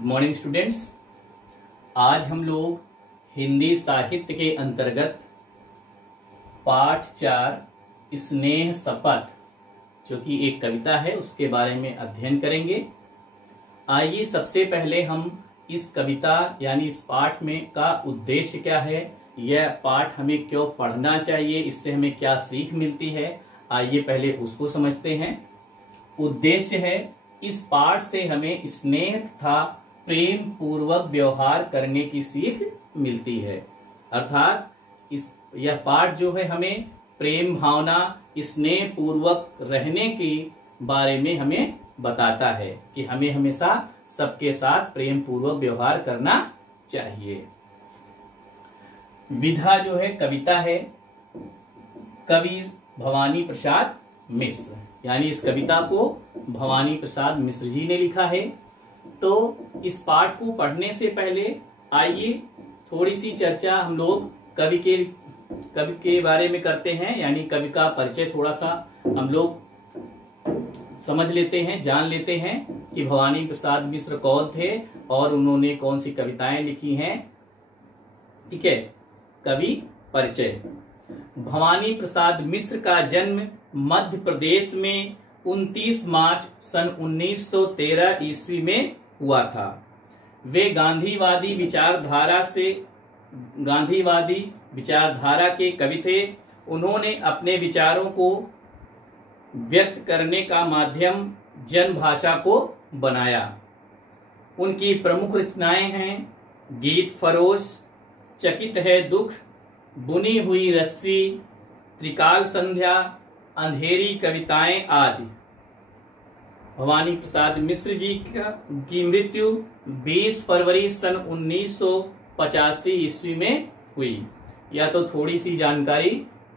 Good morning students. आज हम लोग हिंदी साहित्य के अंतर्गत पाठ 4 स्नेह शपथ जो कि एक कविता है उसके बारे में अध्ययन करेंगे। आइए सबसे पहले हम इस कविता यानी इस पाठ में का उद्देश्य क्या है, यह पाठ हमें क्यों पढ़ना चाहिए, इससे हमें क्या सीख मिलती है, आइए पहले उसको समझते हैं। उद्देश्य है इस पाठ से हमें स्नेह तथा प्रेम पूर्वक व्यवहार करने की सीख मिलती है। अर्थात यह पाठ जो है हमें प्रेम भावना स्नेह पूर्वक रहने के बारे में हमें बताता है कि हमें हमेशा सबके साथ प्रेम पूर्वक व्यवहार करना चाहिए। विधा जो है कविता है कवि भवानी प्रसाद मिश्र, यानी इस कविता को भवानी प्रसाद मिश्र जी ने लिखा है। तो इस पाठ को पढ़ने से पहले आइए थोड़ी सी चर्चा हम लोग कवि के बारे में करते हैं, यानी कवि का परिचय थोड़ा सा हम लोग समझ लेते हैं, जान लेते हैं कि भवानी प्रसाद मिश्र कौन थे और उन्होंने कौन सी कविताएं लिखी हैं। ठीक है, कवि परिचय। भवानी प्रसाद मिश्र का जन्म मध्य प्रदेश में 29 मार्च सन 1913 ईस्वी में हुआ था। वे गांधीवादी विचारधारा के कवि थे। उन्होंने अपने विचारों को व्यक्त करने का माध्यम जन भाषा को बनाया। उनकी प्रमुख रचनाएं हैं गीत फरोश, चकित है दुख, बुनी हुई रस्सी, त्रिकाल संध्या, अंधेरी कविताएं आदि। भवानी प्रसाद मिश्र जी की मृत्यु 20 फरवरी सन 1985 ईस्वी में हुई। यह तो थोड़ी सी जानकारी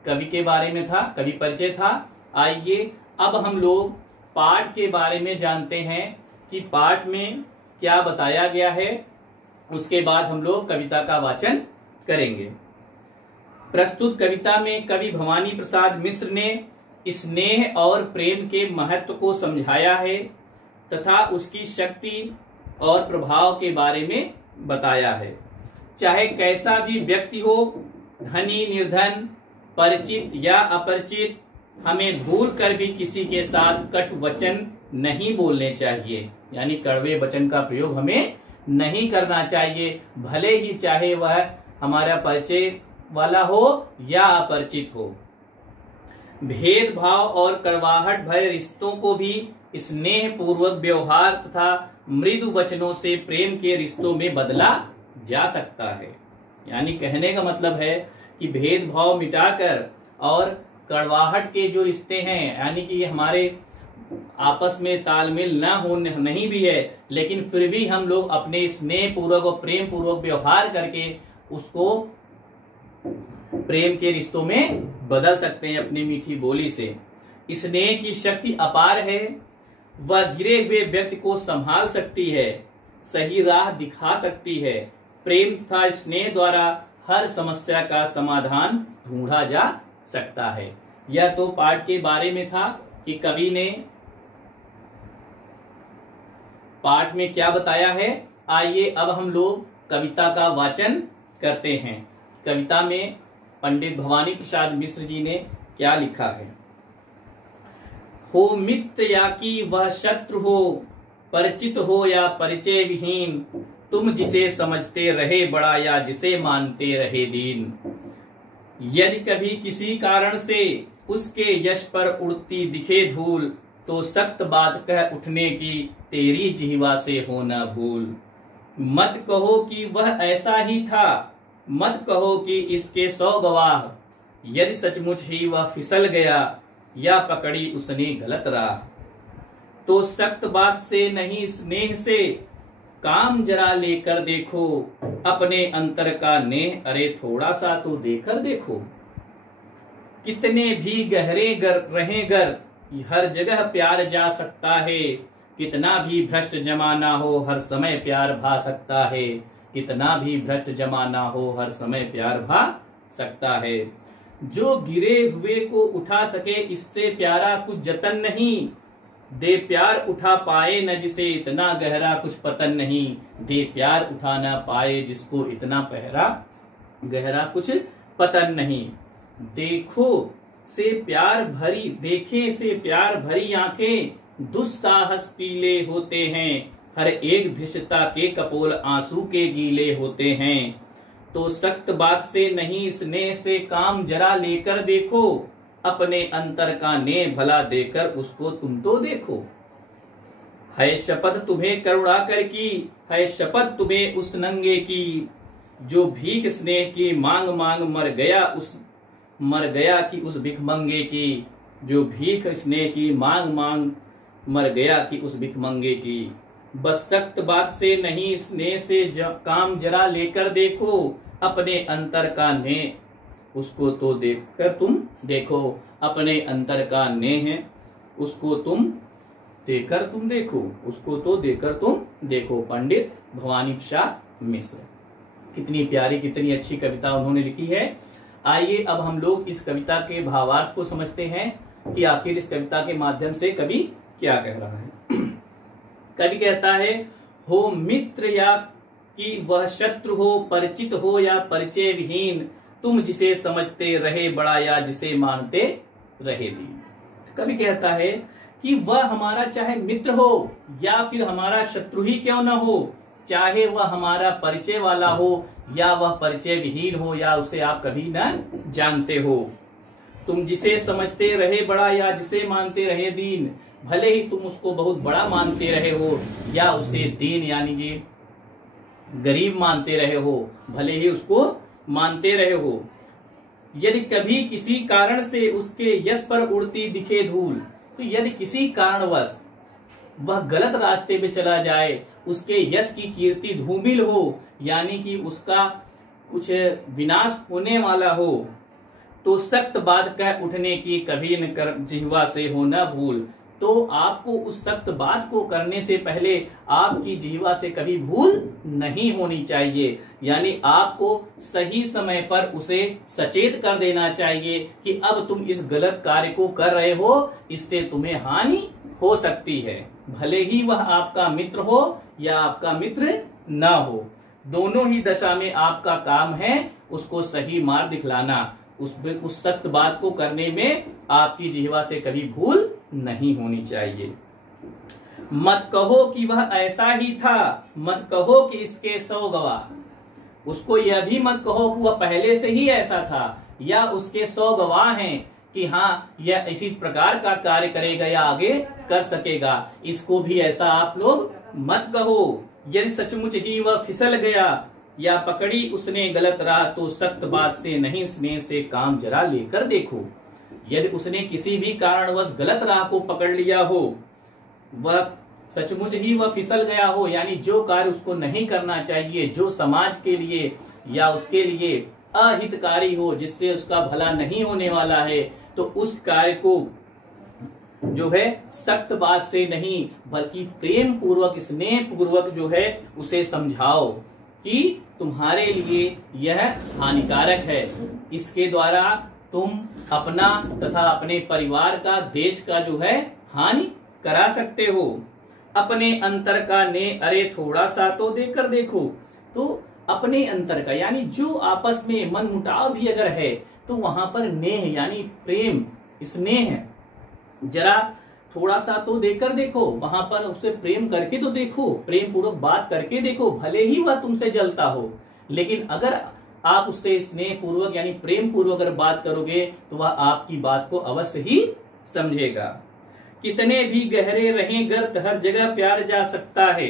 कवि के बारे में था, कवि परिचय था। आइए अब हम लोग पाठ के बारे में जानते हैं कि पाठ में क्या बताया गया है, उसके बाद हम लोग कविता का वाचन करेंगे। प्रस्तुत कविता में कवि भवानी प्रसाद मिश्र ने स्नेह और प्रेम के महत्व को समझाया है तथा उसकी शक्ति और प्रभाव के बारे में बताया है। चाहे कैसा भी व्यक्ति हो, धनी निर्धन, परिचित या अपरिचित, हमें भूल कर भी किसी के साथ कटु वचन नहीं बोलने चाहिए, यानी कड़वे वचन का प्रयोग हमें नहीं करना चाहिए, भले ही चाहे वह हमारा परिचय वाला हो या अपरिचित हो। भेदभाव और कड़वाहट भरे रिश्तों को भी स्नेह पूर्वक व्यवहार तथा मृदु वचनों से प्रेम के रिश्तों में बदला जा सकता है। यानी कहने का मतलब है कि भेदभाव मिटाकर और कड़वाहट के जो रिश्ते हैं, यानी कि हमारे आपस में तालमेल न हो नहीं भी है, लेकिन फिर भी हम लोग अपने स्नेह पूर्वक और प्रेम पूर्वक व्यवहार करके उसको प्रेम के रिश्तों में बदल सकते हैं अपनी मीठी बोली से। स्नेह की शक्ति अपार है, वह गिरे हुए व्यक्ति को संभाल सकती है, सही राह दिखा सकती है। प्रेम तथा स्नेह द्वारा हर समस्या का समाधान ढूंढा जा सकता है। यह तो पाठ के बारे में था कि कवि ने पाठ में क्या बताया है। आइए अब हम लोग कविता का वाचन करते हैं। कविता में पंडित भवानी प्रसाद मिश्र जी ने क्या लिखा है। हो मित्र या कि वह शत्रु हो, परिचित हो या परिचय विहीन, तुम जिसे समझते रहे बड़ा या जिसे मानते रहे दीन। यदि कभी किसी कारण से उसके यश पर उड़ती दिखे धूल, तो सख्त बात कह उठने की तेरी जिह्वा से हो न भूल। मत कहो कि वह ऐसा ही था, मत कहो कि इसके 100 गवाह, यदि सचमुच ही वह फिसल गया या पकड़ी उसने गलत राह। तो सख्त बात से नहीं स्नेह से काम जरा लेकर देखो, अपने अंतर का नेह अरे थोड़ा सा तो देकर देखो। कितने भी गहरे रहें गर, हर जगह प्यार जा सकता है। कितना भी भ्रष्ट जमाना हो, हर समय प्यार भा सकता है। कितना भी भ्रष्ट जमाना हो, हर समय प्यार भा सकता है। जो गिरे हुए को उठा सके, इससे प्यारा कुछ जतन नहीं। दे प्यार उठा पाए न जिसे इतना गहरा कुछ पतन नहीं। दे प्यार उठा ना पाए जिसको इतना पहरा गहरा कुछ पतन नहीं। देखो से प्यार भरी देखे से प्यार भरी आंखें दुस्साहस पीले होते हैं। हर एक धृष्टता के कपोल आंसू के गीले होते हैं। तो सख्त बात से नहीं स्नेह से काम जरा लेकर देखो। अपने अंतर का ने भला देकर उसको तुम तो देखो। है शपथ तुम्हें करुणा कर की, है शपथ तुम्हें उस नंगे की, जो भीख स्नेह की मांग मांग मर गया कि उस भिखमंगे की। जो भीख स्नेह की मांग मांग मर गया कि उस भिखमंगे की। बस सख्त बात से नहीं स्नेह से काम जरा लेकर देखो। अपने अंतर का ने उसको तो देखकर तुम देखो। अपने अंतर का ने है उसको तुम देकर तुम देखो। उसको तो देकर तुम देखो। पंडित भवानी प्रसाद मिश्र। कितनी प्यारी कितनी अच्छी कविता उन्होंने लिखी है। आइए अब हम लोग इस कविता के भावार्थ को समझते हैं कि आखिर इस कविता के माध्यम से कवि क्या कह रहा है। कवि कहता है, हो मित्र या कि वह शत्रु हो, परिचित हो या परिचय विहीन, तुम जिसे समझते रहे बड़ा या जिसे मानते रहे दीन। कवि कहता है कि वह हमारा चाहे मित्र हो या फिर हमारा शत्रु ही क्यों न हो, चाहे वह हमारा परिचय वाला हो या वह परिचय विहीन हो या उसे आप कभी न जानते हो। तुम जिसे समझते रहे बड़ा या जिसे मानते रहे दीन, भले ही तुम उसको बहुत बड़ा मानते रहे हो या उसे दीन यानी कि गरीब मानते रहे हो, भले ही उसको मानते रहे हो। यदि कभी किसी कारण से उसके यश पर उड़ती दिखे धूल, तो यदि किसी कारणवश वह गलत रास्ते पे चला जाए, उसके यश की कीर्ति धूमिल हो यानी कि उसका कुछ विनाश होने वाला हो, तो सख्त बात कह उठने की कभी न कर जिह्वा से हो न भूल। तो आपको उस सख्त बात को करने से पहले आपकी जिह्वा से कभी भूल नहीं होनी चाहिए। यानी आपको सही समय पर उसे सचेत कर देना चाहिए कि अब तुम इस गलत कार्य को कर रहे हो, इससे तुम्हें हानि हो सकती है। भले ही वह आपका मित्र हो या आपका मित्र न हो, दोनों ही दशा में आपका काम है उसको सही मार्ग दिखलाना। उस सख्त बात को करने में आपकी जिह्वा से कभी भूल नहीं होनी चाहिए। मत कहो कि वह ऐसा ही था, मत कहो कि इसके 100 गवाह। उसको यह भी मत कहो कि वह पहले से ही ऐसा था या उसके 100 गवाह हैं कि हाँ यह इसी प्रकार का कार्य करेगा या आगे कर सकेगा। इसको भी ऐसा आप लोग मत कहो। यदि सचमुच ही वह फिसल गया या पकड़ी उसने गलत राह, तो सख्त बात से नहीं स्नेह से काम जरा लेकर देखो। यदि उसने किसी भी कारणवश गलत राह को पकड़ लिया हो, वह सचमुच ही वह फिसल गया हो यानी जो कार्य उसको नहीं करना चाहिए, जो समाज के लिए या उसके लिए अहितकारी हो, जिससे उसका भला नहीं होने वाला है, तो उस कार्य को जो है सख्त बात से नहीं बल्कि प्रेम पूर्वक स्नेह पूर्वक जो है उसे समझाओ कि तुम्हारे लिए यह हानिकारक है। इसके द्वारा तुम अपना तथा अपने परिवार का, देश का जो है हानि करा सकते हो। अपने अंतर का ने अरे थोड़ा सा तो देकर देखो। तो अपने अंतर का यानी जो आपस में मन मुटाव भी अगर है तो वहां पर नेह यानी प्रेम स्नेह जरा थोड़ा सा तो देकर देखो। वहां पर उसे प्रेम करके तो देखो, प्रेम पूर्वक बात करके देखो। भले ही वह तुमसे जलता हो, लेकिन अगर आप उससे स्नेह पूर्वक यानी प्रेम पूर्वक अगर बात करोगे तो वह आपकी बात को अवश्य ही समझेगा। कितने भी गहरे रहें गर्त हर जगह प्यार जा सकता है।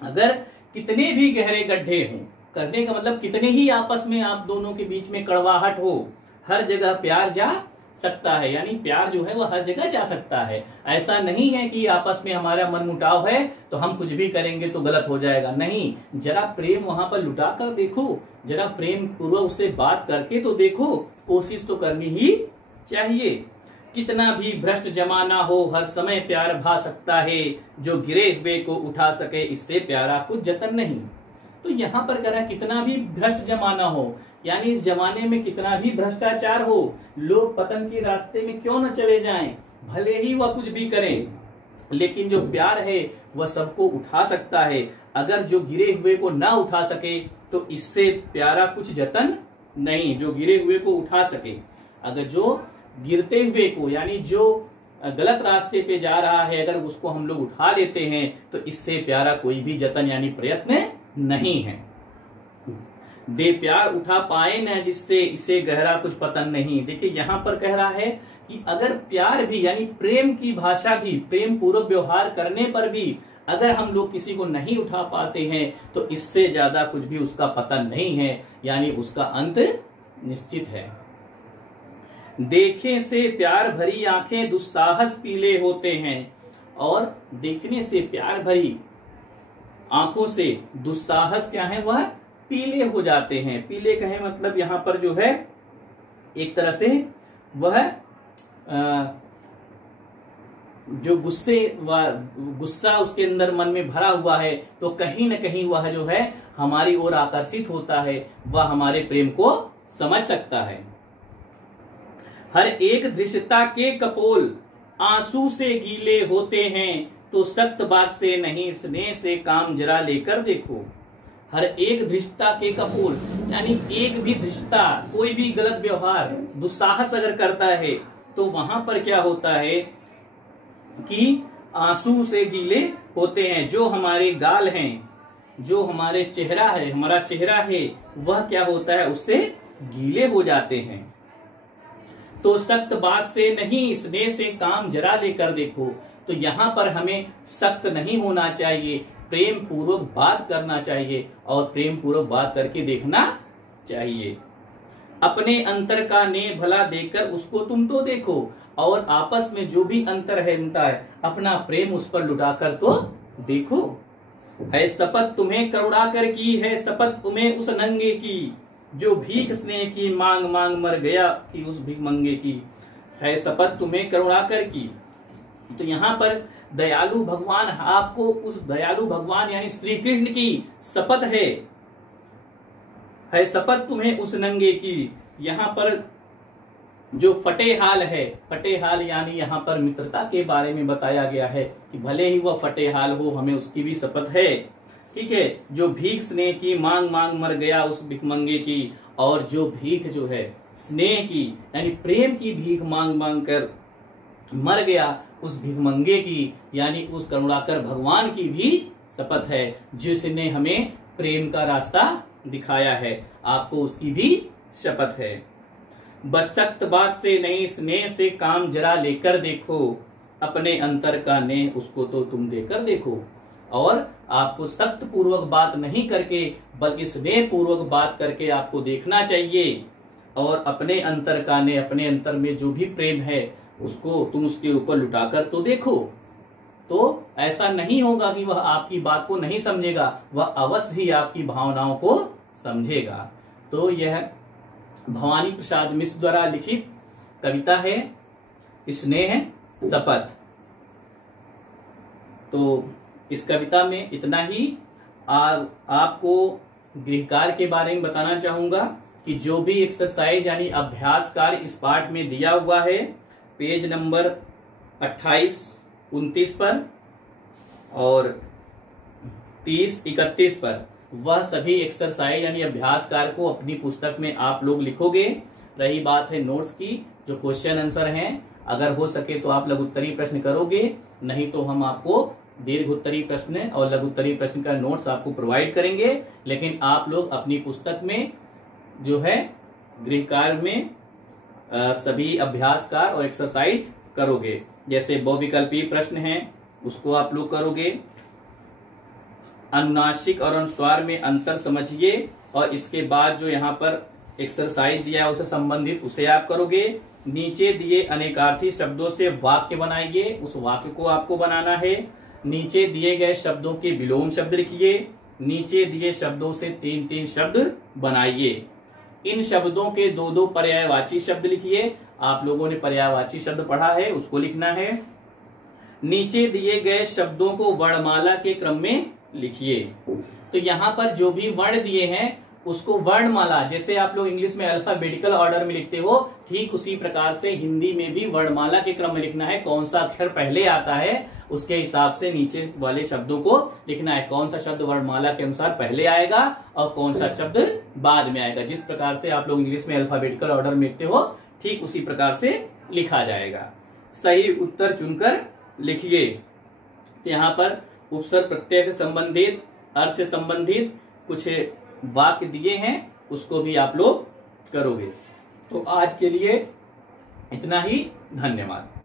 अगर कितने भी गहरे गड्ढे हों, करने का मतलब कितने ही आपस में आप दोनों के बीच में कड़वाहट हो, हर जगह प्यार जा सकता है। यानी प्यार जो है वो हर जगह जा सकता है। ऐसा नहीं है कि आपस में हमारा मन मुटाव है तो हम कुछ भी करेंगे तो गलत हो जाएगा। नहीं, जरा प्रेम वहां पर लुटा कर देखो, जरा प्रेम पूर्वक उससे बात करके तो देखो, कोशिश तो करनी ही चाहिए। कितना भी भ्रष्ट जमाना हो हर समय प्यार भा सकता है, जो गिरे हुए को उठा सके इससे प्यारा कुछ जतन नहीं। तो यहाँ पर कह रहा है कितना भी भ्रष्ट जमाना हो, यानी इस जमाने में कितना भी भ्रष्टाचार हो, लोग पतन के रास्ते में क्यों न चले जाएं, भले ही वह कुछ भी करें, लेकिन जो प्यार है वह सबको उठा सकता है। अगर जो गिरे हुए को ना उठा सके तो इससे प्यारा कुछ जतन नहीं, जो गिरे हुए को उठा सके। अगर जो गिरते हुए को, यानी जो गलत रास्ते पे जा रहा है, अगर उसको हम लोग उठा लेते हैं तो इससे प्यारा कोई भी जतन यानी प्रयत्न नहीं है। दे प्यार उठा पाए न जिससे, इसे गहरा कुछ पतन नहीं। देखिए यहां पर कह रहा है कि अगर प्यार भी यानी प्रेम की भाषा भी, प्रेम पूर्वक व्यवहार करने पर भी अगर हम लोग किसी को नहीं उठा पाते हैं तो इससे ज्यादा कुछ भी उसका पतन नहीं है, यानी उसका अंत निश्चित है। देखे से प्यार भरी आंखें दुस्साहस पीले होते हैं, और देखने से प्यार भरी आंखों से दुस्साहस क्या है, वह पीले हो जाते हैं। पीले कहे मतलब यहां पर जो है एक तरह से वह जो गुस्सा उसके अंदर मन में भरा हुआ है, तो कहीं न कहीं वह जो है हमारी ओर आकर्षित होता है, वह हमारे प्रेम को समझ सकता है। हर एक दृश्यता के कपोल आंसू से गीले होते हैं, तो सख्त बात से नहीं स्नेह से काम जरा लेकर देखो। हर एक दृष्टता के कपोल, यानी एक भी दृष्टता, कोई भी गलत व्यवहार, दुस्साहस अगर करता है तो वहां पर क्या होता है कि आंसू से गीले होते हैं। जो हमारे गाल हैं, जो हमारे चेहरा है, हमारा चेहरा है, वह क्या होता है, उससे गीले हो जाते हैं। तो सख्त बात से नहीं स्नेह से काम जरा लेकर देखो। तो यहाँ पर हमें सख्त नहीं होना चाहिए, प्रेम पूर्वक बात करना चाहिए और प्रेम पूर्वक बात करके देखना चाहिए। अपने अंतर का ने भला देकर उसको तुम तो देखो, और आपस में जो भी अंतर है उनका है, अपना प्रेम उस पर लुटाकर तो देखो। है शपथ तुम्हें करुणा कर की, है शपथ तुम्हें उस नंगे की, जो भीख स्नेह की मांग मांग मर गया कि उस भीख मंगे की। है शपथ तुम्हें करुणा कर की। तो यहाँ पर दयालु भगवान, आपको उस दयालु भगवान यानी श्री कृष्ण की शपथ है शपथ तुम्हें उस नंगे की। यहाँ पर जो फटे हाल है, फटे हाल यानी यहाँ पर मित्रता के बारे में बताया गया है कि भले ही वह फटे हाल हो, हमें उसकी भी शपथ है। ठीक है, जो भीख स्नेह की मांग मांग मर गया उस भिखमंगे की, और जो भीख जो है स्नेह की यानी प्रेम की भीख मांग मांग कर मर गया उस भिखमंगे की, यानी उस करुणाकर भगवान की भी शपथ है, जिसने हमें प्रेम का रास्ता दिखाया है, आपको उसकी भी शपथ है। बस सख्त बात से नहीं स्नेह से काम जरा लेकर देखो, अपने अंतर का ने उसको तो तुम देकर देखो। और आपको सख्त पूर्वक बात नहीं करके बल्कि स्नेह पूर्वक बात करके आपको देखना चाहिए, और अपने अंतर का ने, अपने अंतर में जो भी प्रेम है उसको तुम उसके ऊपर लुटाकर तो देखो। तो ऐसा नहीं होगा कि वह आपकी बात को नहीं समझेगा, वह अवश्य ही आपकी भावनाओं को समझेगा। तो यह भवानी प्रसाद मिश्र द्वारा लिखित कविता है स्नेह शपथ। तो इस कविता में इतना ही। आपको गृह कार्य के बारे में बताना चाहूंगा कि जो भी एक्सरसाइज यानी अभ्यास कार्य इस पाठ में दिया हुआ है, पेज नंबर 28-29 पर और 30-31 पर, वह सभी एक्सरसाइज यानी अभ्यास कार्य को अपनी पुस्तक में आप लोग लिखोगे। रही बात है नोट्स की, जो क्वेश्चन आंसर हैं, अगर हो सके तो आप लघु उत्तरीय प्रश्न करोगे, नहीं तो हम आपको दीर्घ उत्तरीय प्रश्न और लघु उत्तरीय प्रश्न का नोट्स आपको प्रोवाइड करेंगे। लेकिन आप लोग अपनी पुस्तक में जो है गृह कार्य में सभी अभ्यास कार्य और एक्सरसाइज करोगे। जैसे बहुविकल्पीय प्रश्न हैं उसको आप लोग करोगे, अनुनासिक और अनुस्वार में अंतर समझिए, और इसके बाद जो यहाँ पर एक्सरसाइज दिया है उससे संबंधित उसे आप करोगे। नीचे दिए अनेकार्थी शब्दों से वाक्य बनाइए, उस वाक्य को आपको बनाना है। नीचे दिए गए शब्दों के विलोम शब्द लिखिए, नीचे दिए शब्दों से 3-3 शब्द बनाइए। इन शब्दों के 2-2 पर्यायवाची शब्द लिखिए। आप लोगों ने पर्यायवाची शब्द पढ़ा है, उसको लिखना है। नीचे दिए गए शब्दों को वर्णमाला के क्रम में लिखिए। तो यहाँ पर जो भी वर्ण दिए हैं उसको वर्णमाला, जैसे आप लोग इंग्लिश में अल्फाबेटिकल ऑर्डर में लिखते हो, ठीक उसी प्रकार से हिंदी में भी वर्णमाला के क्रम में लिखना है। कौन सा अक्षर पहले आता है उसके हिसाब से नीचे वाले शब्दों को लिखना है। कौन सा शब्द वर्णमाला के अनुसार पहले आएगा और कौन सा शब्द बाद में आएगा। जिस प्रकार से आप लोग इंग्लिश में अल्फाबेटिकल ऑर्डर में लिखते हो, ठीक उसी प्रकार से लिखा जाएगा। सही उत्तर चुनकर लिखिए। यहाँ पर उपसर्ग प्रत्यय से संबंधित, अर्थ से संबंधित कुछ वाक्य दिए हैं, उसको भी आप लोग करोगे। तो आज के लिए इतना ही। धन्यवाद।